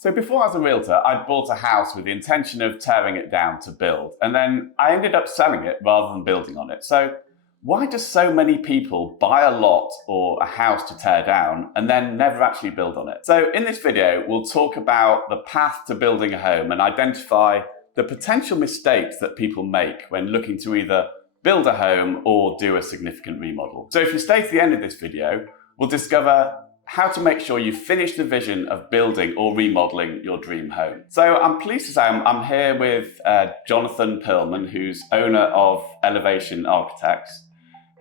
So before I was a realtor, I'd bought a house with the intention of tearing it down to build, and then I ended up selling it rather than building on it. So why do so many people buy a lot or a house to tear down and then never actually build on it? So in this video, we'll talk about the path to building a home and identify the potential mistakes that people make when looking to either build a home or do a significant remodel. So if you stay to the end of this video, we'll discover how to make sure you finish the vision of building or remodeling your dream home. So I'm pleased to say I'm here with Jonathan Perlman, who's owner of Elevation Architects.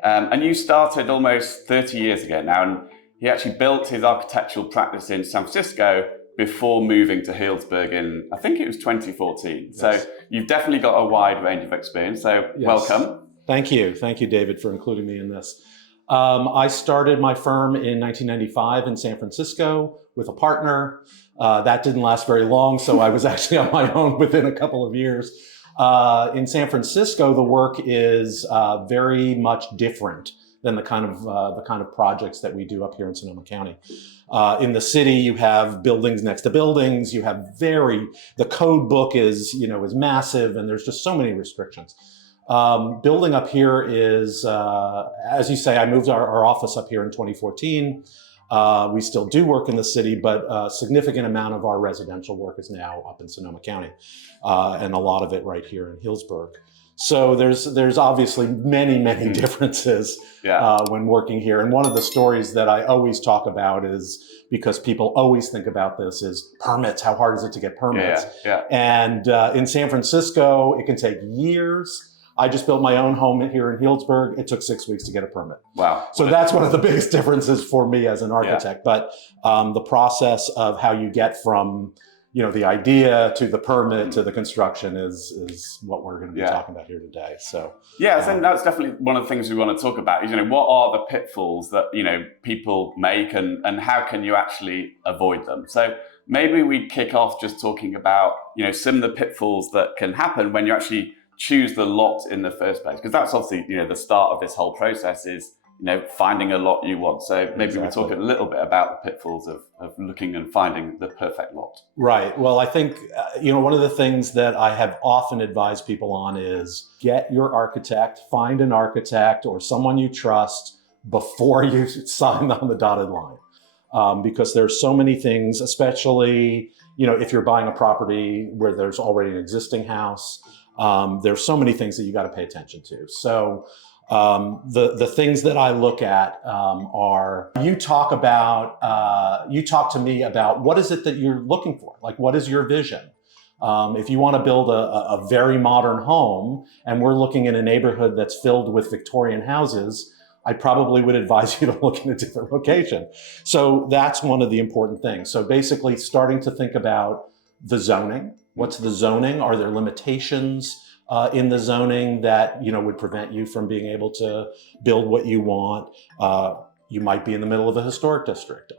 And you started almost 30 years ago now, and he actually built his architectural practice in San Francisco before moving to Healdsburg in, I think it was 2014. Yes. So you've definitely got a wide range of experience, so yes. Welcome. Thank you, David, for including me in this. I started my firm in 1995 in San Francisco with a partner. That didn't last very long, so I was actually on my own within a couple of years. In San Francisco, the work is very much different than the kind of projects that we do up here in Sonoma County. In the city, you have buildings next to buildings. You have the code book is massive, and there's just so many restrictions. Building up here is, as you say, I moved our office up here in 2014. We still do work in the city, but a significant amount of our residential work is now up in Sonoma County, and a lot of it right here in Healdsburg. So there's obviously many differences when working here. And one of the stories that I always talk about is, because people always think about this, is permits. How hard is it to get permits? And in San Francisco, it can take years. I just built my own home here in Healdsburg. It took 6 weeks to get a permit. Wow. So that's one of the biggest differences for me as an architect. But the process of how you get from the idea to the permit to the construction is what we're going to be talking about here today. So so that's definitely one of the things we want to talk about is what are the pitfalls that people make, and how can you actually avoid them? So maybe we kick off just talking about some of the pitfalls that can happen when you actually choose the lot in the first place, because that's obviously the start of this whole process is finding a lot you want. So maybe we talk a little bit about the pitfalls of looking and finding the perfect lot. Right. Well, I think one of the things that I have often advised people on is get your architect, find an architect or someone you trust before you sign on the dotted line, because there's so many things, especially if you're buying a property where there's already an existing house. There's so many things that you got to pay attention to. So the things that I look at are, you talk to me about what is it that you're looking for? Like, what is your vision? If you want to build a very modern home and we're looking in a neighborhood that's filled with Victorian houses, I probably would advise you to look in a different location. So that's one of the important things. So basically starting to think about the zoning. What's the zoning? Are there limitations in the zoning that would prevent you from being able to build what you want? You might be in the middle of a historic district.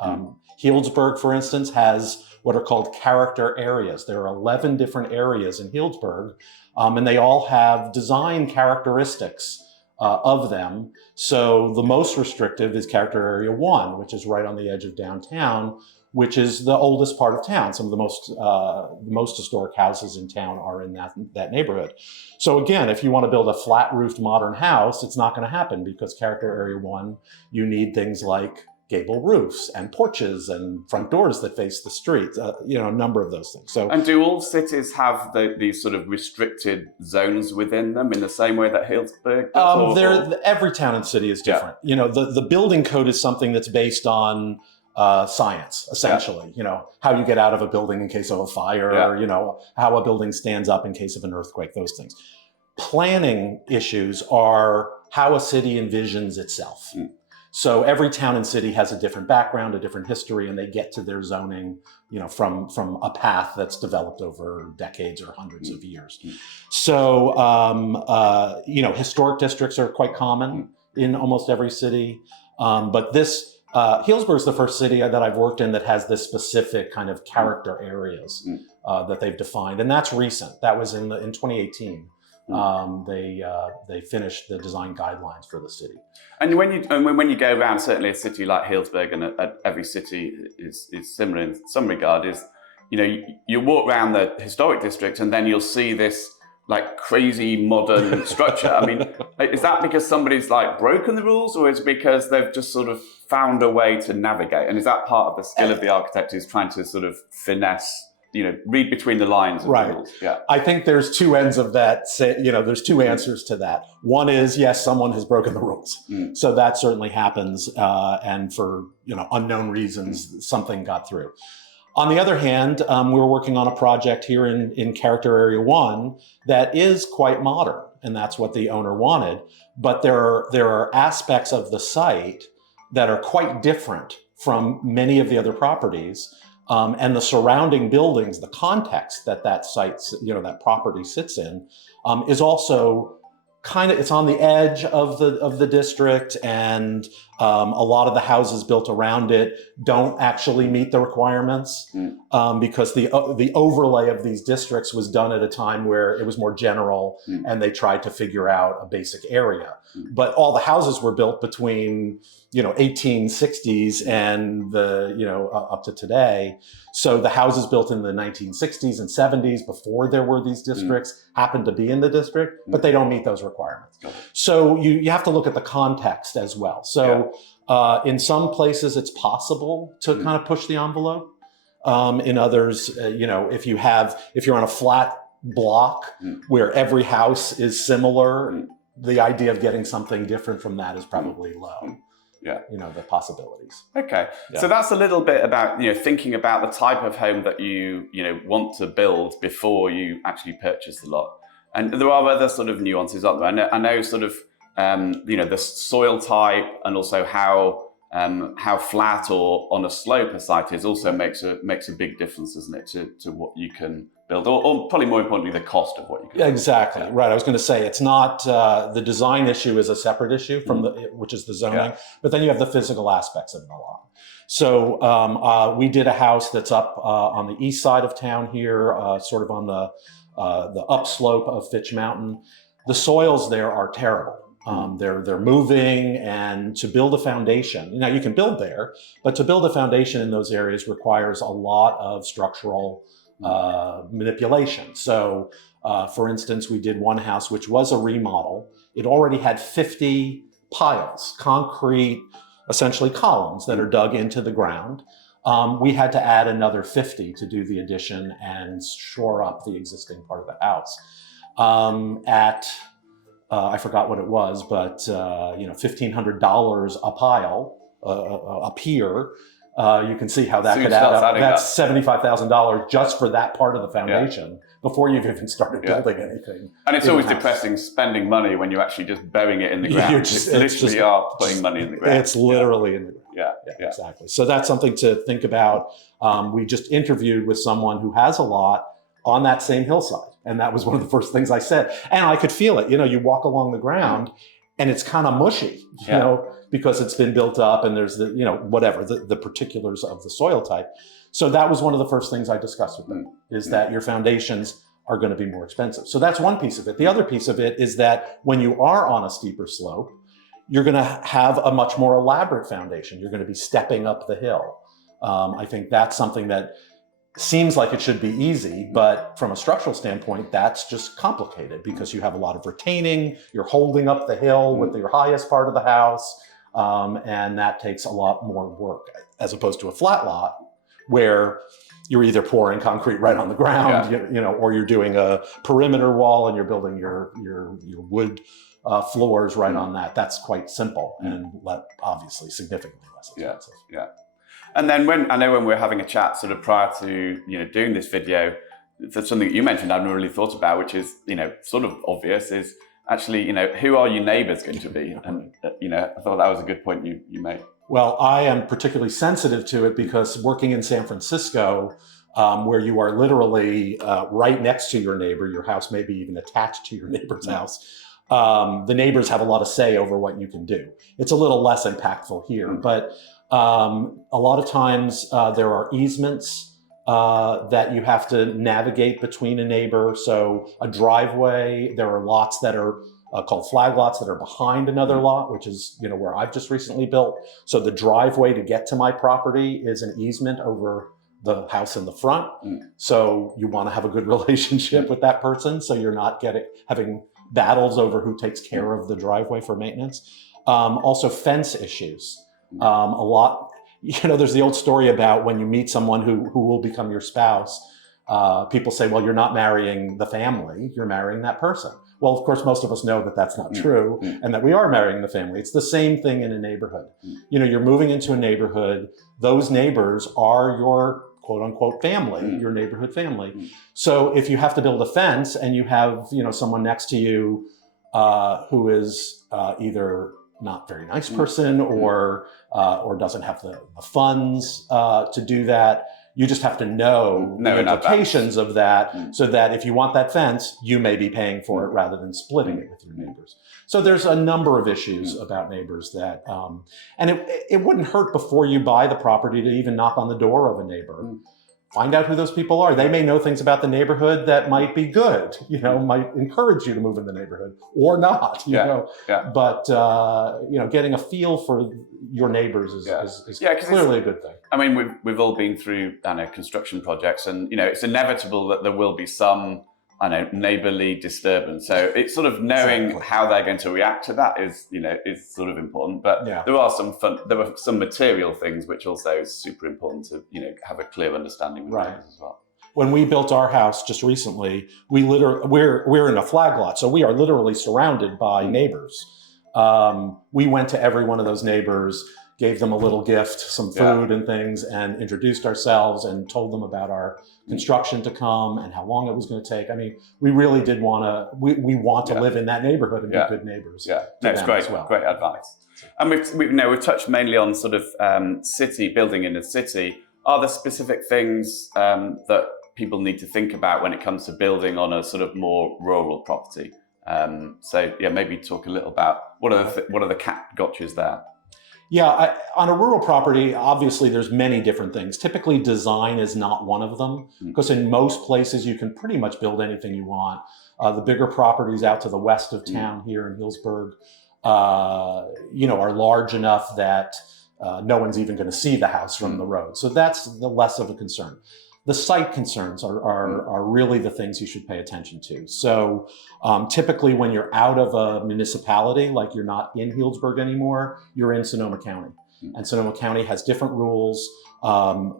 Healdsburg, for instance, has what are called character areas. There are 11 different areas in Healdsburg, and they all have design characteristics of them. So the most restrictive is Character Area 1, which is right on the edge of downtown, which is the oldest part of town. Some of the most historic houses in town are in that neighborhood. So again, if you want to build a flat-roofed modern house, it's not going to happen, because Character Area 1, you need things like gable roofs and porches and front doors that face the street, a number of those things. So, and do all cities have these sort of restricted zones within them in the same way that Healdsburg does? Every town and city is different. The building code is something that's based on science, essentially. How you get out of a building in case of a fire, how a building stands up in case of an earthquake, those things. Planning issues are how a city envisions itself. So every town and city has a different background, a different history, and they get to their zoning, from a path that's developed over decades or hundreds of years. So, historic districts are quite common in almost every city, but Healdsburg is the first city that I've worked in that has this specific kind of character areas that they've defined, and that's recent. That was in 2018. They finished the design guidelines for the city. And when you go around, certainly a city like Healdsburg, and every city is similar in some regard, is you walk around the historic district and then you'll see this like crazy modern structure. I mean, is that because somebody's like broken the rules, or is it because they've just sort of found a way to navigate? And is that part of the skill of the architect, is trying to sort of finesse, read between the lines of the rules? Yeah. I think there's two ends of that. There's two answers to that. One is, yes, someone has broken the rules. So that certainly happens. And for, unknown reasons, something got through. On the other hand, we're working on a project here in Character Area 1 that is quite modern, and that's what the owner wanted. But there are aspects of the site that are quite different from many of the other properties. And the surrounding buildings, the context that site, that property sits in, is also it's on the edge of the district, and a lot of the houses built around it don't actually meet the requirements, because the overlay of these districts was done at a time where it was more general, and they tried to figure out a basic area. But all the houses were built between 1860s and up to today. So the houses built in the 1960s and 70s, before there were these districts, happen to be in the district, but they don't meet those requirements. So you have to look at the context as well. So in some places it's possible to kind of push the envelope. In others, if you're on a flat block where every house is similar, the idea of getting something different from that is probably low. The possibilities. Okay. Yeah. So that's a little bit about, thinking about the type of home that you want to build before you actually purchase the lot. And there are other sort of nuances, aren't there? I know sort of, the soil type, and also how flat or on a slope a site is also makes a big difference, doesn't it, to what you can build, or probably more importantly, the cost of what you can build. Exactly. Right. I was going to say, it's not, the design issue is a separate issue from which is the zoning, but then you have the physical aspects of it a lot. So we did a house that's up on the east side of town here, sort of on the upslope of Fitch Mountain. The soils there are terrible. They're moving, and to build a foundation, now you can build there, but to build a foundation in those areas requires a lot of structural manipulation. So for instance, we did one house which was a remodel. It already had 50 piles, concrete, essentially columns that are dug into the ground. We had to add another 50 to do the addition and shore up the existing part of the house. I forgot what it was, but $1,500 a pile, a pier. You can see how that could add up. That's $75,000 just for that part of the foundation before you've even started building anything. And it's always depressing spending money when you're actually just burying it in the ground. You literally are putting money in the ground. It's literally in the ground. Yeah, exactly. So that's something to think about. We just interviewed with someone who has a lot on that same hillside. And that was one of the first things I said. And I could feel it. You walk along the ground and it's kind of mushy, because it's been built up, and there's the particulars of the soil type. So that was one of the first things I discussed with them, is that your foundations are going to be more expensive. So that's one piece of it. The other piece of it is that when you are on a steeper slope, you're going to have a much more elaborate foundation. You're going to be stepping up the hill. I think that's something that seems like it should be easy, but from a structural standpoint, that's just complicated, because you have a lot of retaining, you're holding up the hill with your highest part of the house, and that takes a lot more work, as opposed to a flat lot where you're either pouring concrete right on the ground, or you're doing a perimeter wall and you're building your wood floors right on that. That's quite simple and obviously significantly less expensive. And then when we were having a chat sort of prior to doing this video, that's something that you mentioned I hadn't really thought about, which is sort of obvious, is actually who are your neighbours going to be? And I thought that was a good point you made. Well, I am particularly sensitive to it because working in San Francisco, where you are literally right next to your neighbor, your house may be even attached to your neighbor's house. The neighbors have a lot of say over what you can do. It's a little less impactful here, but a lot of times there are easements that you have to navigate between a neighbor. So a driveway, there are lots that are called flag lots that are behind another lot, which is where I've just recently built. So the driveway to get to my property is an easement over the house in the front. So you want to have a good relationship with that person, so you're not having battles over who takes care of the driveway for maintenance. Also fence issues. A lot, there's the old story about when you meet someone who will become your spouse, people say, well, you're not marrying the family, you're marrying that person. Well, of course, most of us know that that's not true, and that we are marrying the family. It's the same thing in a neighborhood. You're moving into a neighborhood. Those neighbors are your quote unquote family, your neighborhood family. So if you have to build a fence and you have, someone next to you who is either not very nice person or doesn't have the funds to do that, you just have to know the implications of that, so that if you want that fence, you may be paying for it rather than splitting it with your neighbors. So there's a number of issues about neighbors that, and it wouldn't hurt before you buy the property to even knock on the door of a neighbor. Find out who those people are. They may know things about the neighborhood that might be good, might encourage you to move in the neighborhood or not, But, getting a feel for your neighbors is clearly a good thing. I mean, we've all been through, construction projects, and, it's inevitable that there will be some, neighborly disturbance. So it's sort of knowing how they're going to react to that is sort of important. But there were some material things which also is super important to, have a clear understanding with neighbors as well. When we built our house just recently, we're in a flag lot, so we are literally surrounded by neighbors. We went to every one of those neighbors, gave them a little gift, some food and things, and introduced ourselves and told them about our construction to come and how long it was going to take. I mean, we really did we want to live in that neighborhood and be good neighbors. Yeah, it's great, great advice. And we've touched mainly on sort of building in a city. Are there specific things that people need to think about when it comes to building on a sort of more rural property? Maybe talk a little about what are the gotchas there? Yeah, on a rural property, obviously there's many different things. Typically design is not one of them, because in most places you can pretty much build anything you want. The bigger properties out to the west of town here in Healdsburg, are large enough that no one's even going to see the house from the road. So that's the less of a concern. The site concerns are really the things you should pay attention to. So typically when you're out of a municipality, like you're not in Healdsburg anymore, you're in Sonoma County. And Sonoma County has different rules.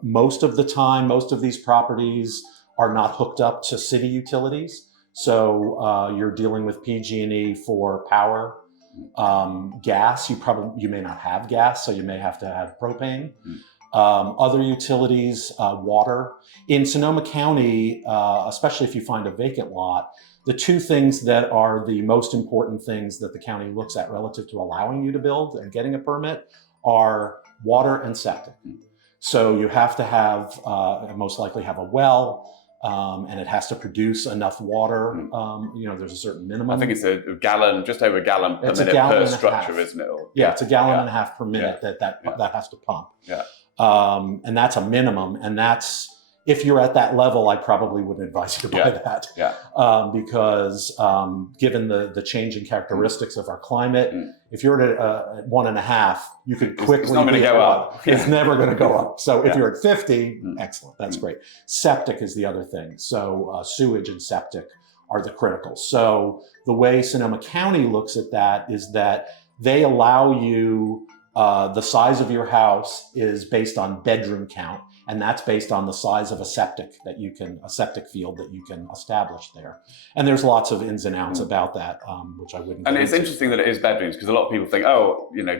Most of the time, most of these properties are not hooked up to city utilities. So you're dealing with PG&E for power. Gas, you may not have gas, so you may have to have propane. Other utilities, water. In Sonoma County, especially if you find a vacant lot, the two things that are the most important things that the county looks at relative to allowing you to build and getting a permit are water and septic. So you have to have, most likely have a well, and it has to produce enough water. There's a certain minimum. I think it's a gallon, just over a gallon per minute per structure, isn't it? It's a gallon and a half per minute that has to pump. And that's a minimum. And that's, if you're at that level, I probably wouldn't advise you to buy that. Because given the changing characteristics of our climate, if you're at 1.5, you could quickly it's not going to go up. It's never going to go up. So if you're at 50, excellent, that's great. Septic is the other thing. So sewage and septic are the critical. So the way Sonoma County looks at that is that they allow you, the size of your house is based on bedroom count, and that's based on the size of a septic field that you can establish there. And there's lots of ins and outs about that, which I wouldn't. And it's interesting that it is bedrooms, because a lot of people think,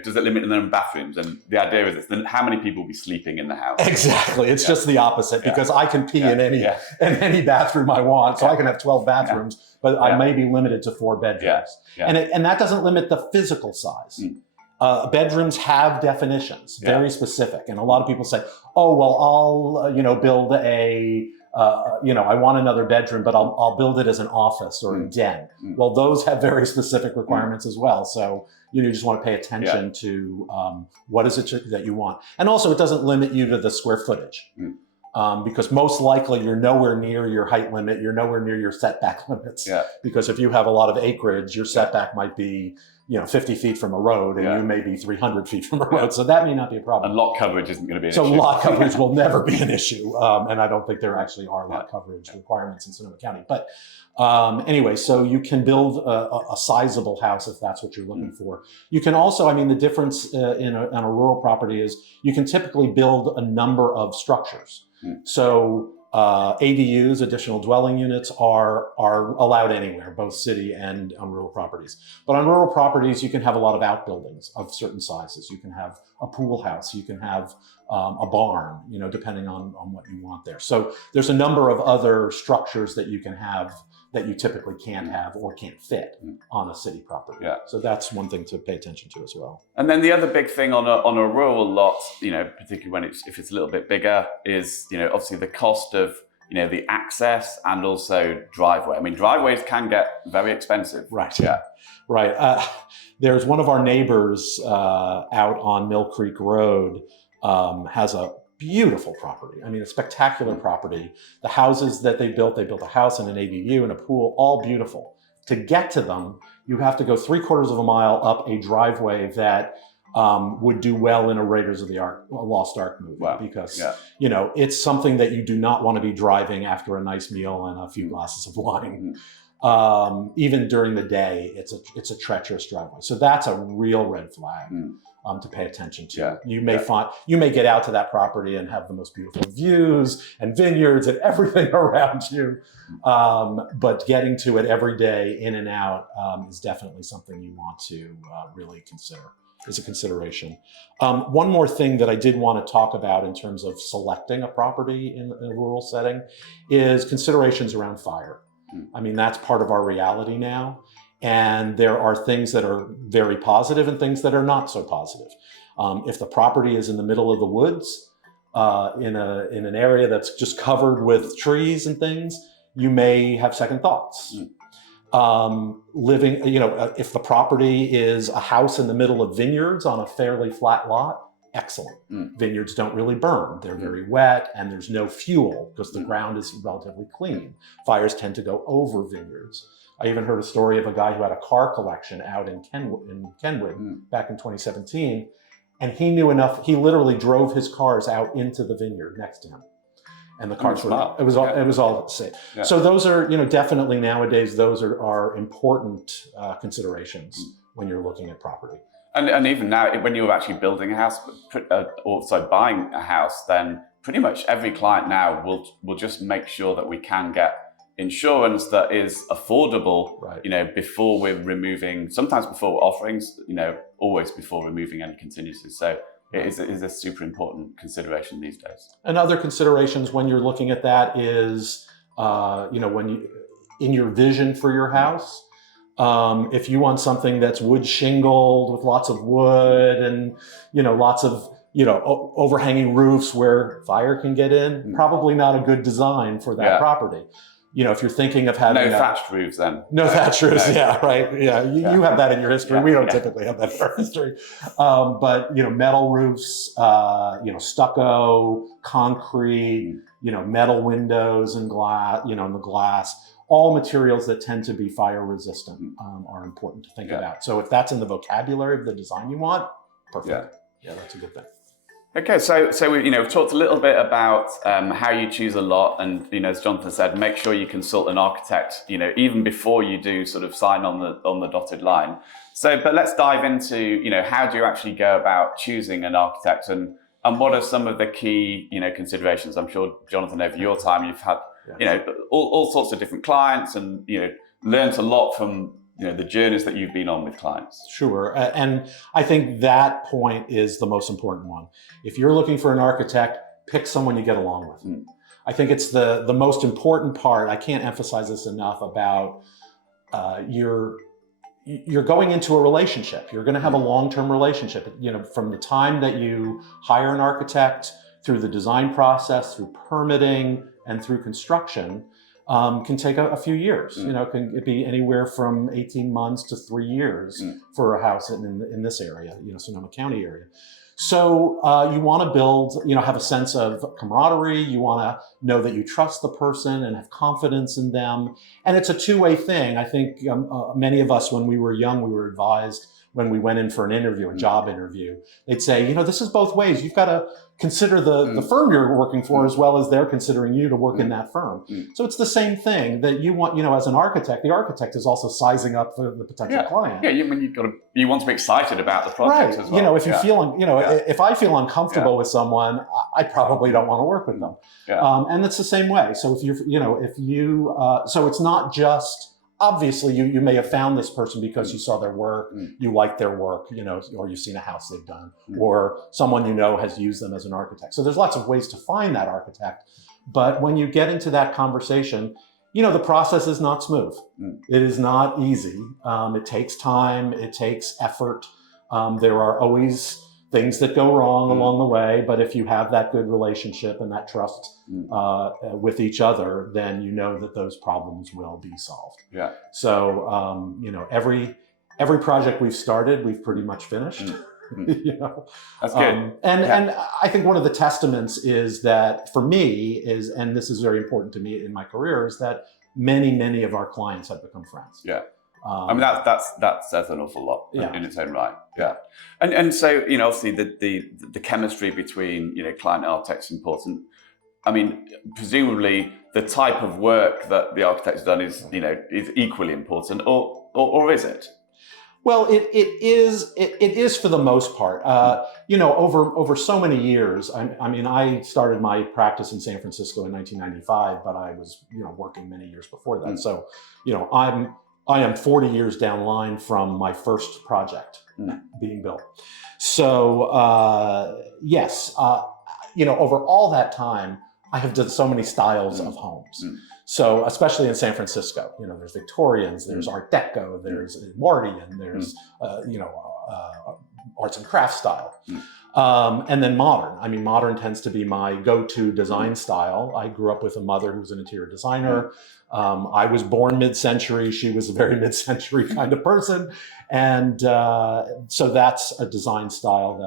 does it limit them in bathrooms? And the idea is how many people will be sleeping in the house? Exactly. It's just the opposite, because I can pee in any bathroom I want, so I can have 12 bathrooms, but I may be limited to 4 bedrooms. And that doesn't limit the physical size. Bedrooms have definitions, very specific. And a lot of people say, oh, well, I'll, build I want another bedroom, but I'll build it as an office or a den. Well, those have very specific requirements as well. So you just want to pay attention to what is it that you want. And also, it doesn't limit you to the square footage. Because most likely you're nowhere near your height limit, you're nowhere near your setback limits. Because if you have a lot of acreage, your setback might be 50 feet from a road, and you may be 300 feet from a road. So that may not be a problem. And lot coverage isn't going to be an issue. So lot coverage will never be an issue. And I don't think there actually are lot coverage requirements in Sonoma County. But anyway, so you can build a sizable house if that's what you're looking for. You can also, I mean, the difference on a rural property is you can typically build a number of structures. So ADUs, additional dwelling units, are allowed anywhere, both city and on rural properties. But on rural properties, you can have a lot of outbuildings of certain sizes. You can have a pool house. You can have a barn, depending on what you want there. So there's a number of other structures that you can have that you typically can't have or can't fit on a city property. Yeah. So that's one thing to pay attention to as well. And then the other big thing on a rural lot, particularly when if it's a little bit bigger, is obviously the cost of the access and also driveway. I mean, driveways can get very expensive. Right. Yeah. Right. There's one of our neighbors out on Mill Creek Road has a beautiful property. I mean, a spectacular property. The houses that they built a house and an ADU and a pool, all beautiful. To get to them, you have to go 3/4 of a mile up a driveway that would do well in a Raiders of the Lost Ark movie. Wow. Because, it's something that you do not want to be driving after a nice meal and a few glasses of wine. Even during the day, it's a treacherous driveway. So that's a real red flag. To pay attention to. Yeah. You may get out to that property and have the most beautiful views and vineyards and everything around you. But getting to it every day in and out is definitely something you want to really consider as a consideration. One more thing that I did want to talk about in terms of selecting a property in a rural setting is considerations around fire. I mean, that's part of our reality now. And there are things that are very positive and things that are not so positive. If the property is in the middle of the woods, in an area that's just covered with trees and things, you may have second thoughts. If the property is a house in the middle of vineyards on a fairly flat lot, excellent. Vineyards don't really burn. They're very wet and there's no fuel because the ground is relatively clean. Fires tend to go over vineyards. I even heard a story of a guy who had a car collection out in Kenwood back in 2017, and he knew enough. He literally drove his cars out into the vineyard next to him, and the cars were. It was all safe. Yeah. So those are definitely nowadays those are important considerations when you're looking at property. And even now, when you're actually building a house, also buying a house, then pretty much every client now will just make sure that we can get insurance that is affordable, before we're removing, sometimes before we're offering, always before removing any contingencies. So it is a super important consideration these days. And other considerations when you're looking at that is, when you, in your vision for your house, if you want something that's wood shingled with lots of wood and, lots of, overhanging roofs where fire can get in, probably not a good design for that property. If you're thinking of having thatched roofs, then thatched roofs, you have that in your history. We don't typically have that in our history, but metal roofs, stucco, concrete, metal windows and glass, and the glass, all materials that tend to be fire resistant are important to think about. So if that's in the vocabulary of the design you want, perfect. Yeah, that's a good thing. Okay, so we've talked a little bit about how you choose a lot, and as Jonathan said, make sure you consult an architect, even before you do sort of sign on the dotted line. So, but let's dive into how do you actually go about choosing an architect, and what are some of the key considerations? I'm sure, Jonathan, over your time you've had all sorts of different clients, and learned a lot from the journeys that you've been on with clients. Sure. And I think that point is the most important one. If you're looking for an architect, pick someone you get along with. I think it's the most important part. I can't emphasize this enough about you're going into a relationship. You're going to have a long-term relationship. From the time that you hire an architect, through the design process, through permitting, and through construction, can take a few years. Can be anywhere from 18 months to 3 years for a house in this area, Sonoma County area. So you want to build, have a sense of camaraderie. You want to know that you trust the person and have confidence in them. And it's a two-way thing. I think many of us, when we were young, we were advised, when we went in for an interview, a job interview, they'd say, you know, this is both ways. You've got to consider the firm you're working for as well as they're considering you to work in that firm. So it's the same thing that you want, you know, as an architect, the architect is also sizing up the potential client. Yeah, you want to be excited about the project as well. You know, if you feel, you know, if I feel uncomfortable with someone, I probably don't want to work with them. And it's the same way. So if so it's not just, obviously, you may have found this person because you saw their work, you like their work, you know, or you've seen a house they've done, or someone you know has used them as an architect. So there's lots of ways to find that architect. But when you get into that conversation, you know, the process is not smooth. It is not easy. It takes time. It takes effort. There are always things that go wrong along the way, but if you have that good relationship and that trust with each other, then you know that those problems will be solved. Yeah. So, you know, every project we've started, we've pretty much finished. You know, that's good. And I think one of the testaments is that for me is, and this is very important to me in my career, is that many of our clients have become friends. Yeah. I mean, that says an awful lot in its own right. Yeah. And so, you know, obviously the chemistry between, you know, client and architect is important. I mean, presumably the type of work that the architect's done is, you know, is equally important, or is it? Well, it is for the most part. You know, over so many years. I mean, I started my practice in San Francisco in 1995, but I was, you know, working many years before that. So, you know, I am 40 years down the line from my first project being built. So, yes, you know, over all that time, I have done so many styles of homes. So, especially in San Francisco, you know, there's Victorians, there's Art Deco, there's Edwardian, there's, you know, arts and crafts style. And then modern. I mean, modern tends to be my go-to design style. I grew up with a mother who was an interior designer. I was born mid-century. She was a very mid-century kind of person. And so that's a design style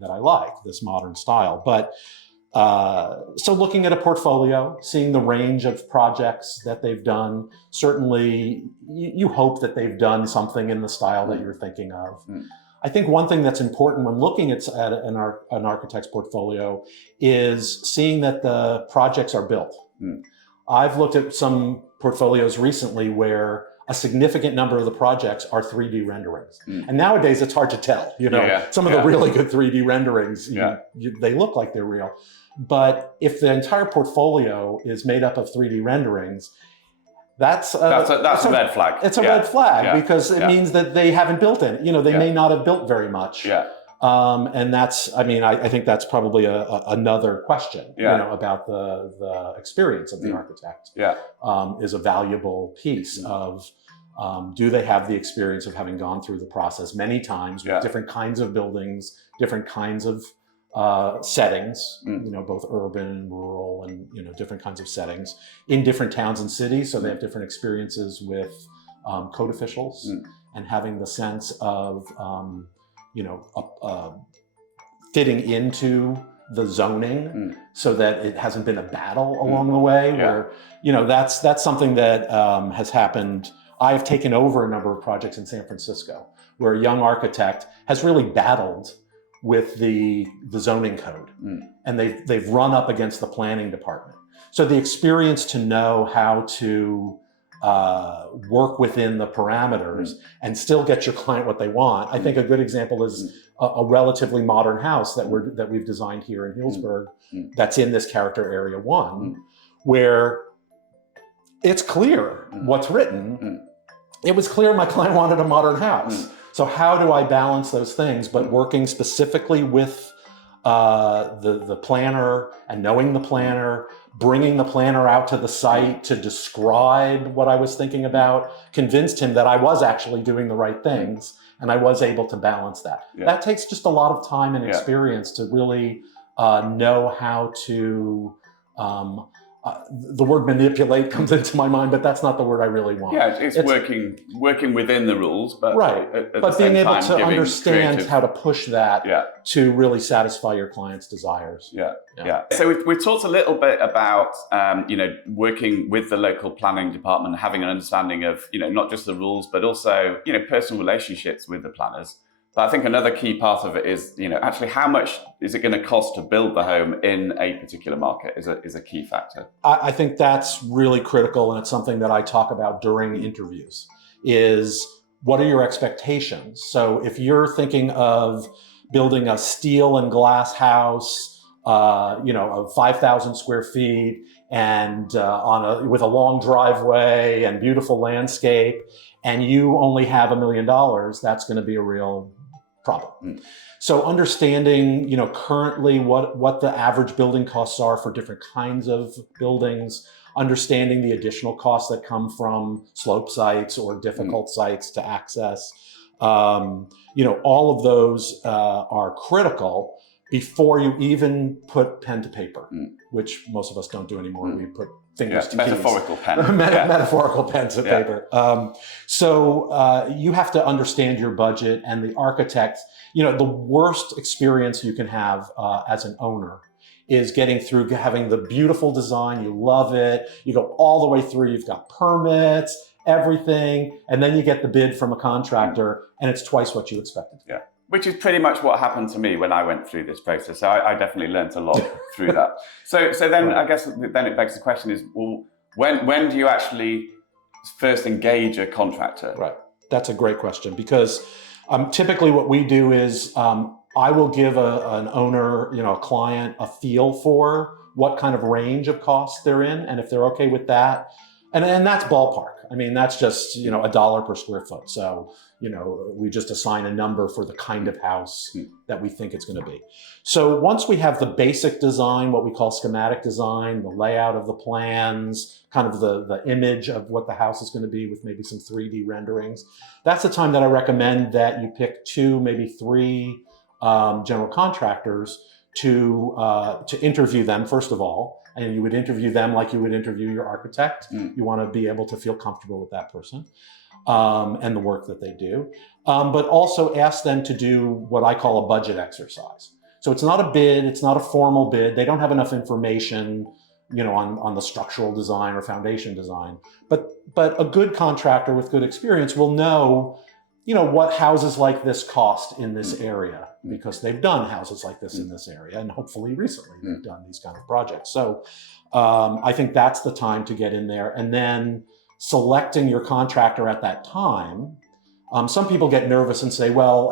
that I like, this modern style. But so looking at a portfolio, seeing the range of projects that they've done, certainly you hope that they've done something in the style that you're thinking of. I think one thing that's important when looking at an architect's portfolio is seeing that the projects are built. I've looked at some portfolios recently where a significant number of the projects are 3D renderings. And nowadays it's hard to tell, you know, some of the really good 3D renderings, they look like they're real. But if the entire portfolio is made up of 3D renderings, that's a red flag. It's a red flag because it means that they haven't built any. You know, they may not have built very much. And that's, I mean, I think that's probably another question, you know, about the experience of the architect. Is a valuable piece of, do they have the experience of having gone through the process many times with different kinds of buildings, different kinds of settings, you know, both urban and rural and, you know, different kinds of settings in different towns and cities. So they have different experiences with code officials and having the sense of, you know, fitting into the zoning so that it hasn't been a battle along the way where, you know, that's something that has happened. I've taken over a number of projects in San Francisco where a young architect has really battled with the zoning code and they've run up against the planning department. So the experience to know how to work within the parameters and still get your client what they want. I think a good example is a relatively modern house that we've designed here in Healdsburg that's in this character area 1, where it's clear what's written. It was clear my client wanted a modern house. So how do I balance those things, but working specifically with the planner and knowing the planner, bringing the planner out to the site to describe what I was thinking about, convinced him that I was actually doing the right things and I was able to balance that. That takes just a lot of time and experience to really know how to the word manipulate comes into my mind, but that's not the word I really want. Yeah, it's working within the rules, but right. But being able to understand how to push that to really satisfy your client's desires. Yeah. So we talked a little bit about working with the local planning department, having an understanding of not just the rules, but also personal relationships with the planners. But I think another key part of it is, actually how much is it going to cost to build the home in a particular market is a key factor. I think that's really critical, and it's something that I talk about during interviews, is what are your expectations? So if you're thinking of building a steel and glass house, of 5,000 square feet and with a long driveway and beautiful landscape, and you only have $1 million, that's going to be a real problem. So understanding, currently what the average building costs are for different kinds of buildings, understanding the additional costs that come from slope sites or difficult sites to access, all of those are critical before you even put pen to paper, which most of us don't do anymore. We put fingers to metaphorical keys. pen. Metaphorical pen to paper. So you have to understand your budget, and the architect, the worst experience you can have as an owner is getting through having the beautiful design, you love it, you go all the way through, you've got permits, everything, and then you get the bid from a contractor and it's twice what you expected. Yeah. Which is pretty much what happened to me when I went through this process. So I definitely learned a lot through that. So then I guess then it begs the question is, well, when do you actually first engage a contractor? Right. That's a great question, because typically what we do is I will give an owner, a client, a feel for what kind of range of costs they're in, and if they're okay with that. And that's ballpark. I mean, that's just, $1 per square foot. So, we just assign a number for the kind of house that we think it's going to be. So once we have the basic design, what we call schematic design, the layout of the plans, kind of the image of what the house is going to be with maybe some 3D renderings, that's the time that I recommend that you pick 2, maybe 3 general contractors to interview them, first of all. And you would interview them like you would interview your architect. You want to be able to feel comfortable with that person and the work that they do. But also ask them to do what I call a budget exercise. So it's not a bid, it's not a formal bid. They don't have enough information, on the structural design or foundation design. But a good contractor with good experience will know, what houses like this cost in this area, because they've done houses like this in this area, and hopefully recently they've done these kind of projects. So I think that's the time to get in there, and then selecting your contractor at that time. Some people get nervous and say, well,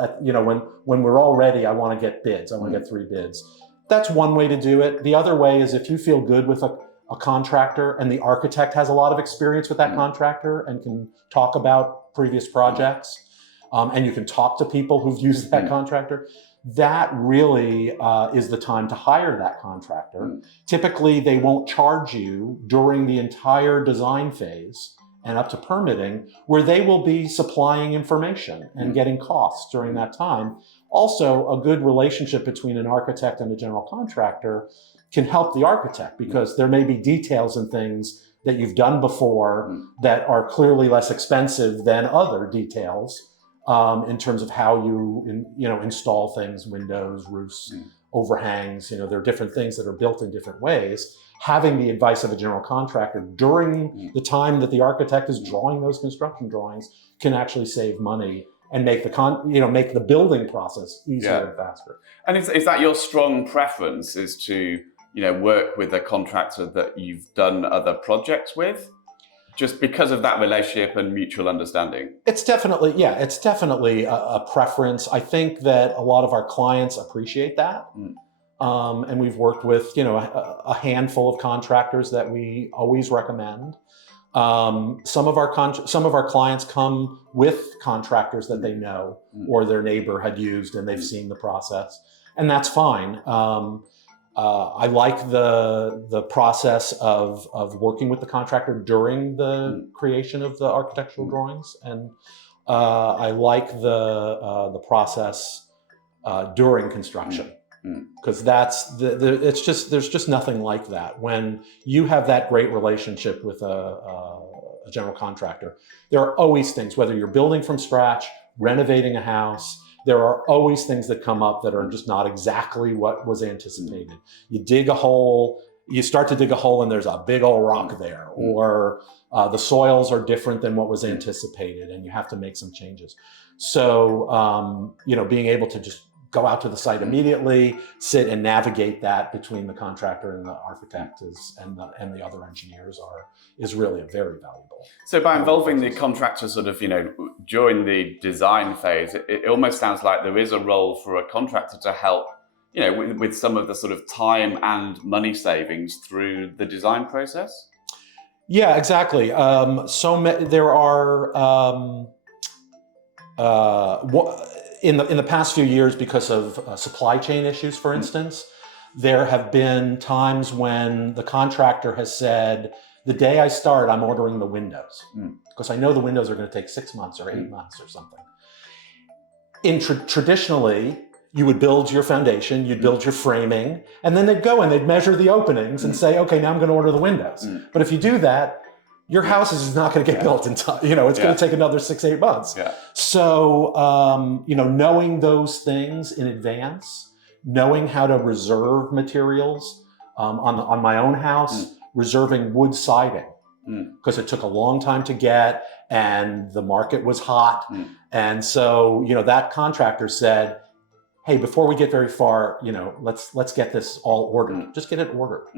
when we're all ready, I want to get bids. I want to get 3 bids. That's one way to do it. The other way is if you feel good with a contractor and the architect has a lot of experience with that contractor and can talk about previous projects, and you can talk to people who've used that contractor, that really is the time to hire that contractor. Typically, they won't charge you during the entire design phase and up to permitting, where they will be supplying information and getting costs during that time. Also, a good relationship between an architect and a general contractor can help the architect, because there may be details and things that you've done before that are clearly less expensive than other details. In terms of how you install things, windows, roofs, overhangs, there are different things that are built in different ways. Having the advice of a general contractor during the time that the architect is drawing those construction drawings can actually save money and make the building process easier and faster. And is that your strong preference, is to work with a contractor that you've done other projects with? Just because of that relationship and mutual understanding? It's definitely a preference. I think that a lot of our clients appreciate that. And we've worked with, a handful of contractors that we always recommend. Some of our clients come with contractors that they know or their neighbor had used and they've seen the process, and that's fine. I like the process of working with the contractor during the creation of the architectural drawings, and I like the process during construction. because that's it's just, there's just nothing like that. When you have that great relationship with a general contractor, there are always things, whether you're building from scratch, renovating a house, there are always things that come up that are just not exactly what was anticipated. You dig a hole, you start to dig a hole and there's a big old rock there, or the soils are different than what was anticipated and you have to make some changes. So, being able to just go out to the site immediately, sit and navigate that between the contractor and the architect and the other engineers is really a very valuable. So by involving the contractor sort of, during the design phase, it almost sounds like there is a role for a contractor to help, with some of the sort of time and money savings through the design process. Yeah, exactly. There are, in the past few years, because of supply chain issues, for instance, there have been times when the contractor has said, the day I start, I'm ordering the windows because I know the windows are going to take 6 months or 8 months or something. Traditionally, you would build your foundation, you'd build your framing, and then they'd go and they'd measure the openings and say, okay, now I'm going to order the windows. But if you do that, your house is not going to get built in time. It's going to take another 6-8 months. Yeah. So, knowing those things in advance, knowing how to reserve materials on my own house, reserving wood siding, because it took a long time to get and the market was hot. And so, that contractor said, hey, before we get very far, let's get this all ordered. Just get it ordered.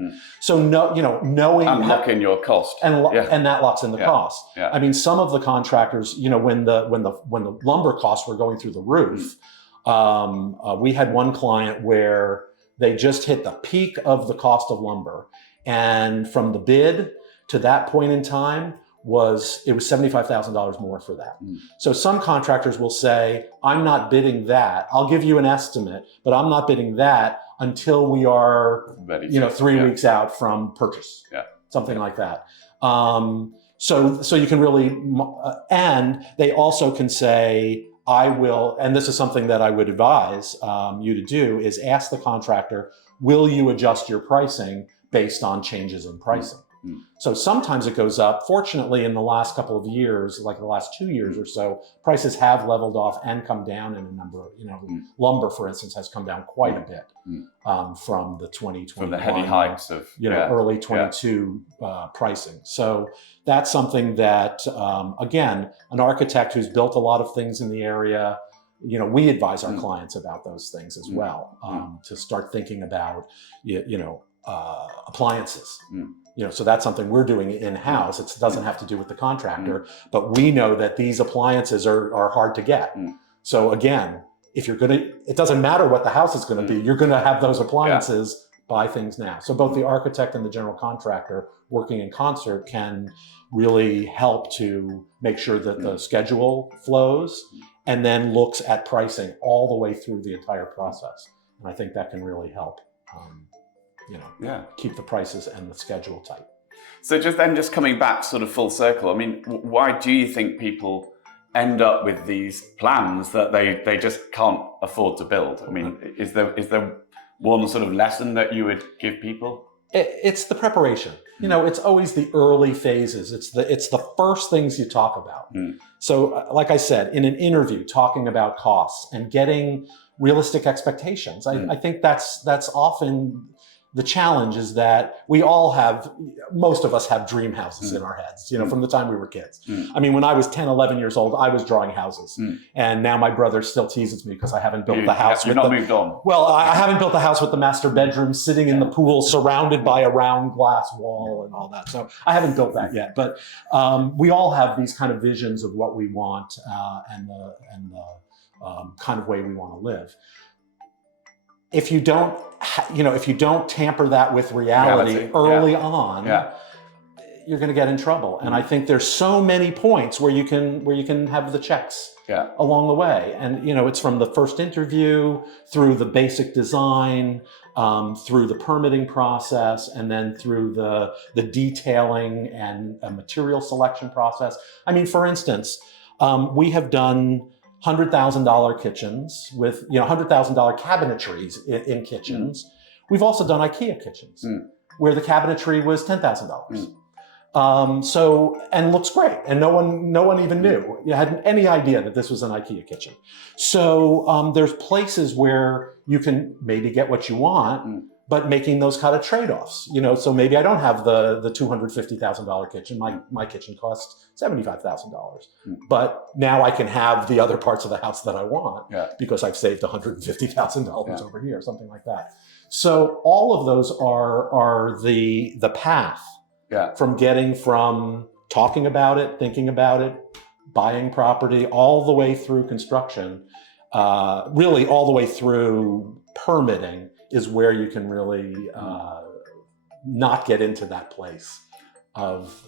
So knowing and lock in your cost, and that locks in the cost. Yeah. I mean, some of the contractors, when the lumber costs were going through the roof, we had one client where they just hit the peak of the cost of lumber, and from the bid to that point in time, it was $75,000 more for that. So some contractors will say, I'm not bidding that. I'll give you an estimate, but I'm not bidding that until we are, ready 3 weeks out from purchase, something like that. So you can really, and they also can say, I will, and this is something that I would advise you to do, is ask the contractor, will you adjust your pricing based on changes in pricing? So sometimes it goes up. Fortunately, in the last couple of years, like the last 2 years or so, prices have leveled off and come down in a number of, lumber, for instance, has come down quite a bit from the 2021, from the heavy hikes of early 22 pricing. So that's something that, again, an architect who's built a lot of things in the area, we advise our clients about those things as well, to start thinking about, appliances. So that's something we're doing in-house. It doesn't have to do with the contractor, but we know that these appliances are hard to get. So again, if you're it doesn't matter what the house is going to be, you're going to have those appliances, buy things now. So both the architect and the general contractor working in concert can really help to make sure that the schedule flows and then looks at pricing all the way through the entire process. And I think that can really help. Keep the prices and the schedule tight. So just coming back sort of full circle, I mean, why do you think people end up with these plans that they just can't afford to build? I mean, is there one sort of lesson that you would give people? It's the preparation. It's always the early phases. It's the first things you talk about. So like I said, in an interview, talking about costs and getting realistic expectations. I think that's often the challenge, is that most of us have dream houses in our heads, from the time we were kids. I mean, when I was 10, 11 years old, I was drawing houses. And now my brother still teases me because I haven't built the house. You've not moved on. Well, I haven't built the house with the master bedroom sitting in the pool, surrounded by a round glass wall and all that. So I haven't built that yet. But we all have these kind of visions of what we want and the kind of way we want to live. If you don't, tamper that with reality early on, you're going to get in trouble. And I think there's so many points where you can have the checks along the way. And it's from the first interview through the basic design, through the permitting process, and then through the detailing and material selection process. I mean, for instance, we have done $100,000 kitchens with, $100,000 cabinetries in kitchens. We've also done IKEA kitchens where the cabinetry was $10,000. And looks great. And no one even knew. You had any idea that this was an IKEA kitchen. So there's places where you can maybe get what you want, but making those kind of trade-offs. So maybe I don't have the $250,000 kitchen. My kitchen costs $75,000. But now I can have the other parts of the house that I want because I've saved $150,000 over here, something like that. So all of those are the path from getting from talking about it, thinking about it, buying property, all the way through construction, really all the way through permitting is where you can really not get into that place of,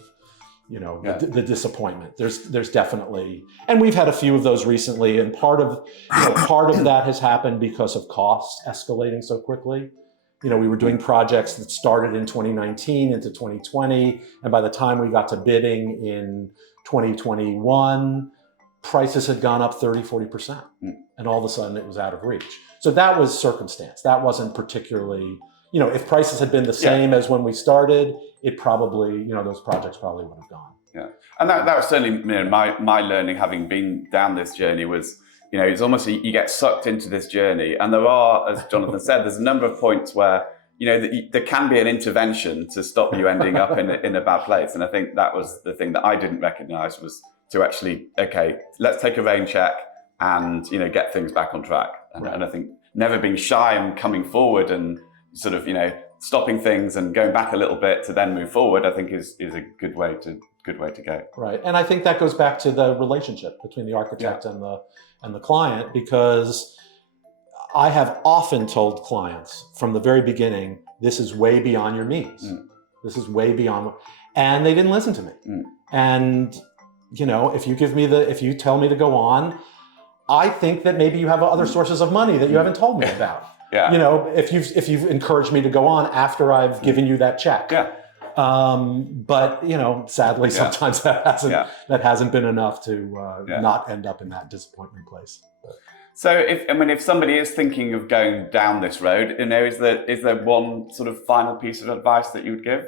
the disappointment. There's definitely, and we've had a few of those recently, and part of that has happened because of costs escalating so quickly. We were doing projects that started in 2019 into 2020, and by the time we got to bidding in 2021, prices had gone up 30, 40%, and all of a sudden it was out of reach. So that was circumstance. That wasn't particularly, if prices had been the same as when we started, it probably, those projects probably would have gone. Yeah, and that was certainly my learning, having been down this journey, was, it's almost you get sucked into this journey, and there are, as Jonathan said, there's a number of points where there can be an intervention to stop you ending up in a bad place. And I think that was the thing that I didn't recognise, was to actually, okay, let's take a rain check and get things back on track. And I think never being shy and coming forward and sort of stopping things and going back a little bit to then move forward, I think is a good way to go. Right, and I think that goes back to the relationship between the architect and the client, because I have often told clients from the very beginning, this is way beyond your means. This is way beyond, and they didn't listen to me. And if you tell me to go on, I think that maybe you have other sources of money that you haven't told me about. If you've encouraged me to go on after I've given you that check. But sadly, sometimes that hasn't been enough to not end up in that disappointment place. So if somebody is thinking of going down this road, is there one sort of final piece of advice that you would give?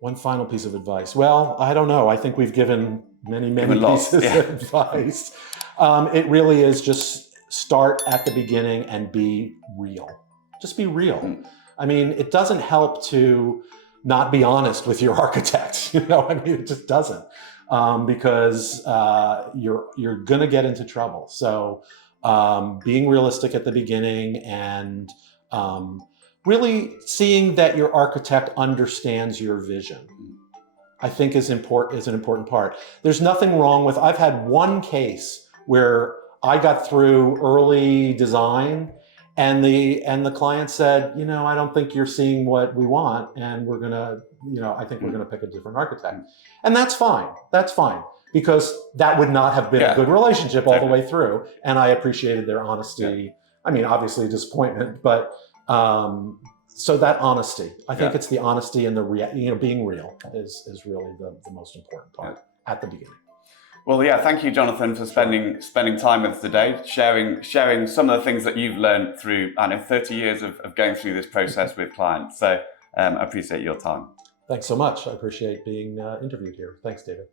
One final piece of advice. Well, I don't know. I think we've given many pieces of advice. It really is just start at the beginning and be real. Just be real. I mean, it doesn't help to not be honest with your architect. It just doesn't, because you're going to get into trouble. So being realistic at the beginning and really seeing that your architect understands your vision, I think is an important part. There's nothing wrong with, I've had one case where I got through early design and the client said, I don't think you're seeing what we want, and we're gonna, I think we're gonna pick a different architect. And that's fine. That's fine, because that would not have been a good relationship all the way through. And I appreciated their honesty. I mean, obviously disappointment, but so that honesty, I think it's the honesty and the being real is really the most important part at the beginning. Well, thank you, Jonathan, for spending time with us today, sharing some of the things that you've learned through, 30 years of going through this process with clients. So I appreciate your time. Thanks so much. I appreciate being interviewed here. Thanks, David.